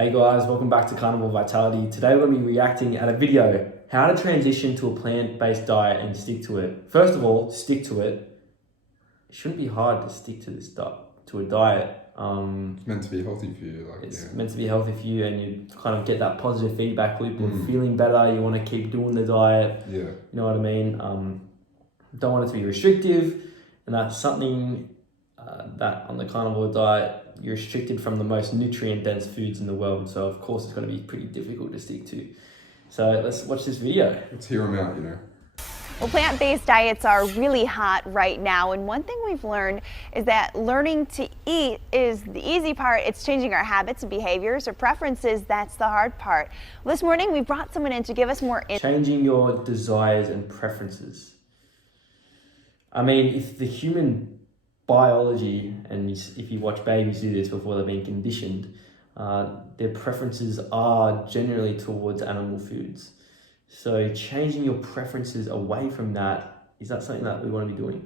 Hey guys, welcome back to Carnivore Vitality. Today we're going to be reacting at a video, how to transition to a plant-based diet and stick to it. First of all, stick to it. It shouldn't be hard to stick to a diet. It's meant to be healthy for you. It's meant to be healthy for you, and you kind of get that positive feedback loop of feeling better. You want to keep doing the diet. Yeah. You know what I mean? Don't want it to be restrictive, and that's something that on the carnivore diet, you're restricted from the most nutrient-dense foods in the world. So of course it's going to be pretty difficult to stick to. So let's watch this video. Let's hear them out, you know. Well, plant-based diets are really hot right now, and one thing we've learned is that learning to eat is the easy part. It's changing our habits and behaviors or preferences. That's the hard part. Well, this morning we brought someone in to give us more Changing your desires and preferences. I mean, if the human biology, and if you watch babies do this before they're being conditioned, their preferences are generally towards animal foods. So changing your preferences away from that, is that something that we want to be doing?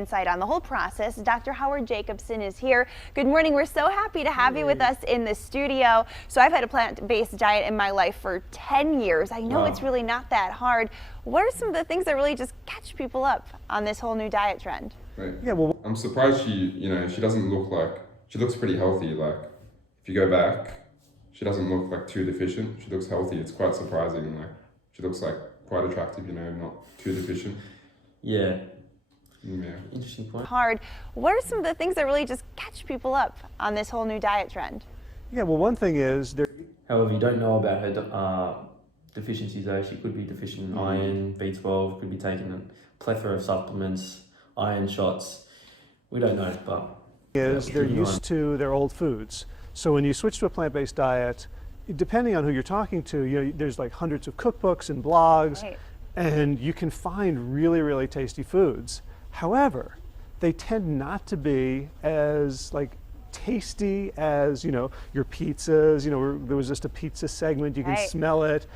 insight on the whole process. Dr. Howard Jacobson is here. Good morning. We're so happy to have you with us in the studio. So I've had a plant-based diet in my life for 10 years. I know it's really not that hard. What are some of the things that really just catch people up on this whole new diet trend? Right. Yeah, well, I'm surprised she doesn't look like, she looks pretty healthy. Like, if you go back, she doesn't look like too deficient. She looks healthy. It's quite surprising. Like, she looks like quite attractive, not too deficient. Yeah. Yeah. Interesting point. Hard. What are some of the things that really just catch people up on this whole new diet trend? Yeah, well, one thing is However, you don't know about her deficiencies though. She could be deficient in iron, B12, could be taking a plethora of supplements, iron shots. We don't know, but they're used to their old foods. So when you switch to a plant-based diet, depending on who you're talking to, there's like hundreds of cookbooks and blogs, Right. and you can find really, really tasty foods. However, they tend not to be as tasty as your pizzas. There was just a pizza segment, you can smell it.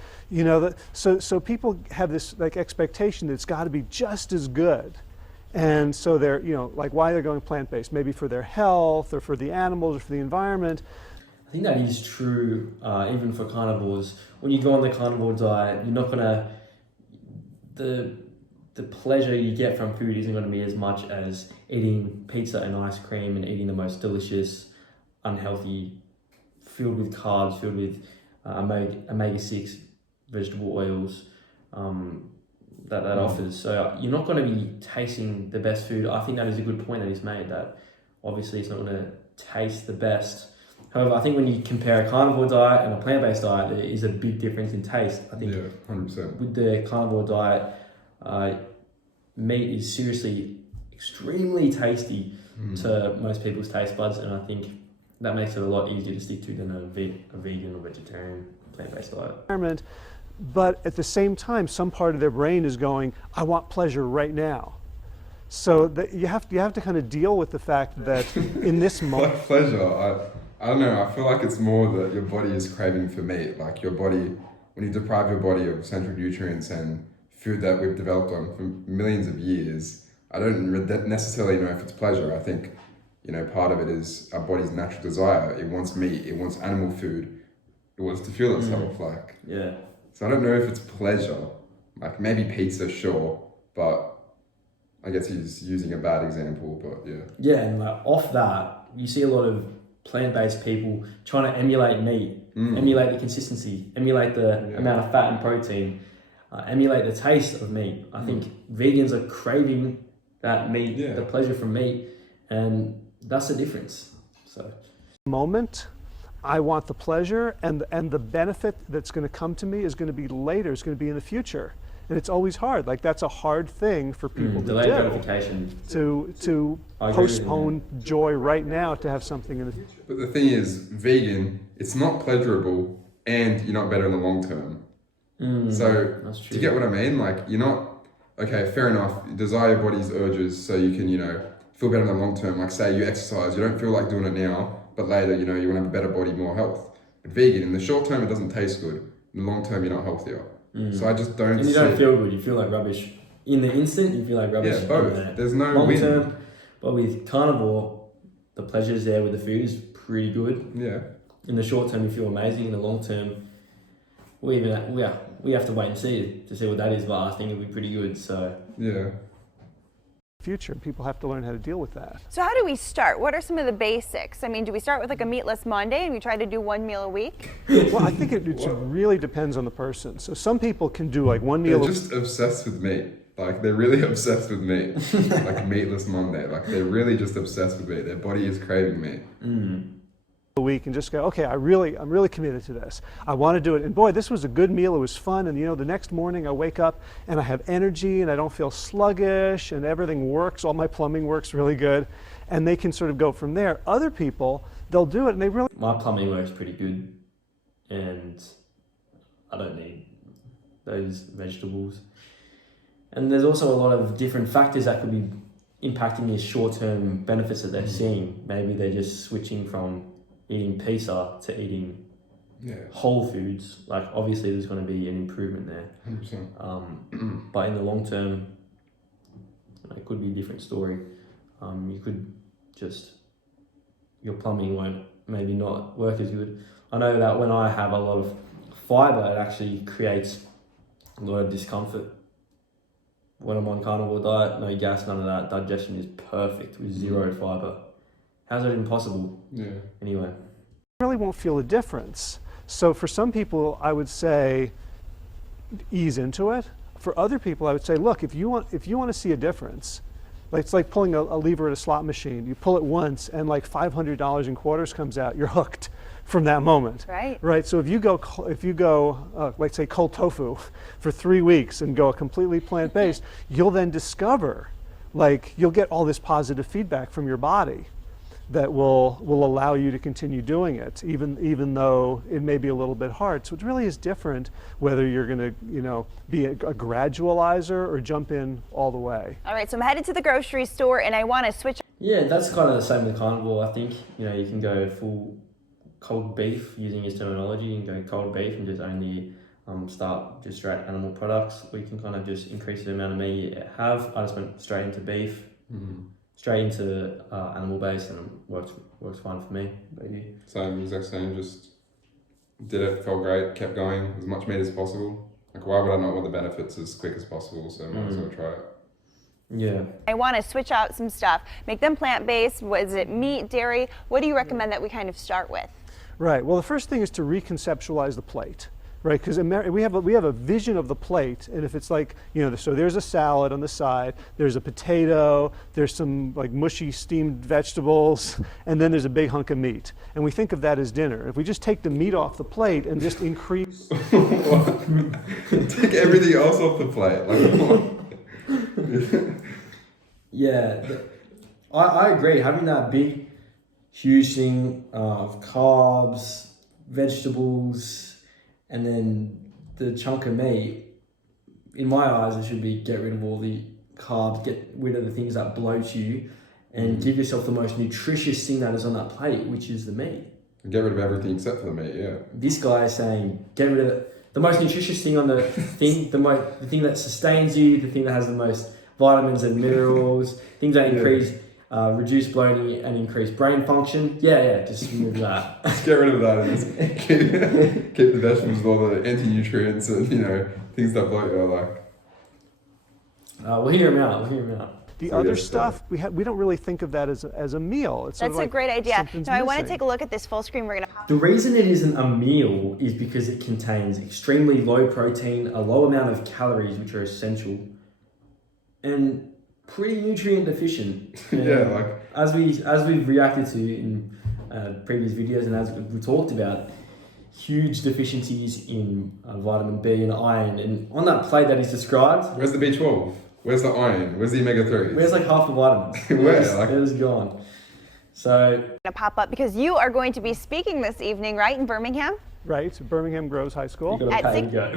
So people have this expectation that it's got to be just as good. And so they're, why they're going plant-based, maybe for their health or for the animals or for the environment. I think that is true, even for carnivores. When you go on the carnivore diet, you're not gonna, the pleasure you get from food isn't gonna be as much as eating pizza and ice cream and eating the most delicious, unhealthy, filled with carbs, filled with omega-6 vegetable oils, that offers. So you're not going to be tasting the best food. I think that is a good point that he's made, that obviously it's not going to taste the best. However, I think when you compare a carnivore diet and a plant-based diet, there is a big difference in taste. I think 100%. with the carnivore diet, meat is seriously extremely tasty to most people's taste buds, and I think that makes it a lot easier to stick to than a vegan or vegetarian plant-based diet. But at the same time, some part of their brain is going, I want pleasure right now. So you have to kind of deal with the fact that in this moment... Like pleasure, I don't know, I feel like it's more that your body is craving for meat. Like your body, when you deprive your body of essential nutrients and food that we've developed on for millions of years, I don't necessarily know if it's pleasure. I think, part of it is our body's natural desire. It wants meat, it wants animal food, it wants to feel itself. Yeah. So I don't know if it's pleasure. Like maybe pizza, sure, but I guess he's using a bad example, but yeah. Yeah, and off that, you see a lot of plant-based people trying to emulate meat, emulate the consistency, emulate the amount of fat and protein, emulate the taste of meat. I think vegans are craving that meat, the pleasure from meat, and that's the difference. So, moment, I want the pleasure, and the benefit that's going to come to me is going to be later. It's going to be in the future, and it's always hard. That's a hard thing for people to delayed do. gratification. To postpone joy right now to have something in the future. But the thing is, vegan, it's not pleasurable, and you're not better in the long term. So, do you get what I mean? You're not, okay, fair enough, you desire your body's urges so you can, feel better in the long term. Say you exercise, you don't feel like doing it now, but later, you want to have a better body, more health. But vegan, in the short term, it doesn't taste good. In the long term, you're not healthier. So I just don't And you don't feel good, you feel like rubbish. In the instant, you feel like rubbish. Yeah, both. There's no long win. term. But with carnivore, the pleasure's there with the food is pretty good. Yeah. In the short term, you feel amazing. In the long term, we have to wait and see to see what that is, but I think it'll be pretty good. So yeah. Future, people have to learn how to deal with that. So how do we start? What are some of the basics? I mean, do we start with like a meatless Monday and we try to do 1 meal a week? Well, I think it really depends on the person. So some people can do like 1 meal. They're just obsessed with meat. Like they're really obsessed with meat. Like meatless Monday. Like they're really just obsessed with meat. Their body is craving meat. A week and just go, okay, I'm really committed to this. I want to do it. And boy, this was a good meal. It was fun. And the next morning I wake up and I have energy and I don't feel sluggish and everything works. All my plumbing works really good. And they can sort of go from there. Other people, they'll do it and they really... My plumbing works pretty good and I don't need those vegetables. And there's also a lot of different factors that could be impacting the short-term benefits that they're seeing. Maybe they're just switching from eating pizza to eating whole foods. Like obviously there's going to be an improvement there. 100%. But in the long term, it could be a different story. You could just, your plumbing won't maybe not work as good. I know that when I have a lot of fiber, it actually creates a lot of discomfort. When I'm on carnivore diet, no gas, none of that, digestion is perfect with 0 fiber. How's that even possible? Yeah. Anyway. You really won't feel a difference. So for some people, I would say ease into it. For other people, I would say, look, if you want to see a difference, it's like pulling a lever at a slot machine. You pull it once and like $500 in quarters comes out, you're hooked from that moment. Right. Right. So if you go, like say cold tofu for 3 weeks and go completely plant-based, you'll then discover, like you'll get all this positive feedback from your body that will allow you to continue doing it, even though it may be a little bit hard. So it really is different whether you're going to, be a gradualizer or jump in all the way. All right, so I'm headed to the grocery store and I want to switch. Yeah, that's kind of the same with carnivore. I think you can go full cold beef using his terminology. You can go cold beef and just only start just straight animal products. We can kind of just increase the amount of meat you have. I just went straight into beef. Straight into animal based and works fine for me, baby. Same, exact same, just did it, felt great, kept going, as much meat as possible. Like why would I not want the benefits as quick as possible, so I might as well try it. Yeah. I want to switch out some stuff, make them plant-based. Was it meat, dairy? What do you recommend that we kind of start with? Right, well the first thing is to reconceptualize the plate. Right, because we have a vision of the plate, and if it's like, so there's a salad on the side, there's a potato, there's some like mushy steamed vegetables, and then there's a big hunk of meat. And we think of that as dinner. If we just take the meat off the plate and just increase... Take everything else off the plate. Like, yeah, I agree. Having that big, huge thing of carbs, vegetables, and then the chunk of meat, in my eyes, it should be get rid of all the carbs, get rid of the things that bloat you, and give yourself the most nutritious thing that is on that plate, which is the meat. get rid of everything except for the meat, yeah. This guy is saying get rid of the most nutritious thing on the thing, the thing that sustains you, the thing that has the most vitamins and minerals, things that increase reduce bloating and increase brain function. Yeah, just remove that. Just get rid of that and just keep the vegetables with all the anti-nutrients and, things that bloat you, We'll hear him out. The other stuff, we don't really think of that as a meal. It's That's a great idea. Now I want to take a look at this full screen. We're going to. The reason it isn't a meal is because it contains extremely low protein, a low amount of calories, which are essential, and pretty nutrient deficient. As we've reacted to in previous videos and as we talked about, huge deficiencies in vitamin B and iron. And on that plate that he's described, where's the B12? Where's the iron? Where's the omega-3? Where's like half the vitamins? It was gone. So going to pop up because you are going to be speaking this evening, right, in Birmingham? Right, Birmingham Groves High School. You gotta pay to go.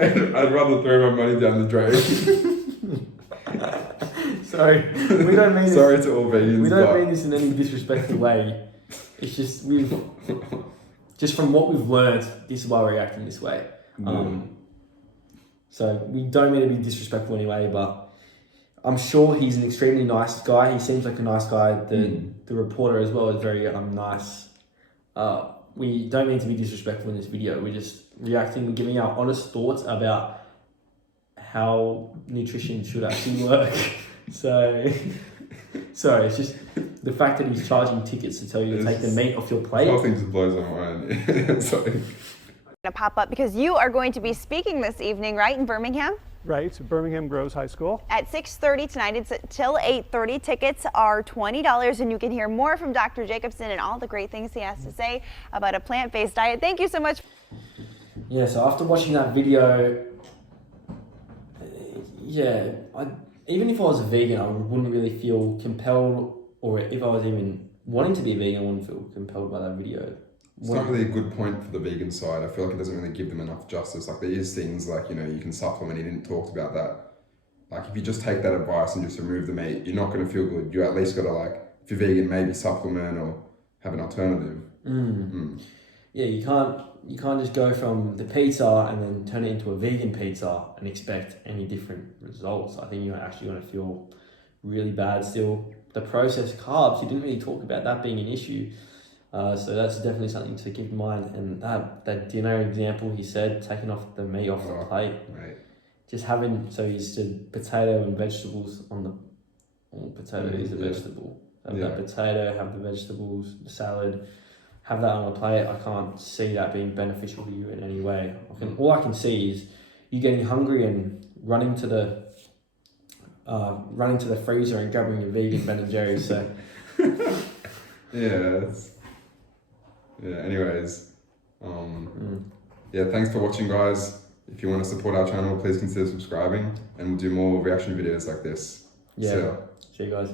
I'd rather throw my money down the drain. Sorry, we don't mean this. Sorry to all vegans. We don't mean this in any disrespectful way. It's just just from what we've learned, this is why we're reacting this way. So we don't mean to be disrespectful anyway, but I'm sure he's an extremely nice guy. He seems like a nice guy. The reporter as well is very nice. We don't mean to be disrespectful in this video. We're just reacting and giving our honest thoughts about how nutrition should actually work. So, sorry, it's just the fact that he's charging tickets to tell you to take the meat off your plate. The whole thing just blows my mind. Sorry. To pop up because you are going to be speaking this evening, right, in Birmingham? Right, Birmingham Groves High School. At 6:30 tonight, it's till 8:30. Tickets are $20, and you can hear more from Dr. Jacobson and all the great things he has to say about a plant-based diet. Thank you so much. Yeah, so after watching that video, yeah, even if I was a vegan, I wouldn't really feel compelled, or if I was even wanting to be a vegan, I wouldn't feel compelled by that video. It's not really a good point for the vegan side. I feel like it doesn't really give them enough justice. Like there is things like, you know, you can supplement. He didn't talk about that. Like if you just take that advice and just remove the meat, you're not going to feel good. You at least got to, like, if you're vegan, maybe supplement or have an alternative. Yeah, you can't just go from the pizza and then turn it into a vegan pizza and expect any different results. I think you're actually going to feel really bad still. The processed carbs, you didn't really talk about that being an issue. So that's definitely something to keep in mind. And that dinner example, he said, taking off the meat off the plate. Right. Just having, so he said potato and vegetables on the, potato is a vegetable. Have that potato, have the vegetables, the salad, have that on the plate. I can't see that being beneficial to you in any way. All I can see is you getting hungry and running to the freezer and grabbing your vegan Ben and Jerry's. So anyways, thanks for watching, guys. If you want to support our channel, please consider subscribing, and we'll do more reaction videos like this. Yeah, see you guys.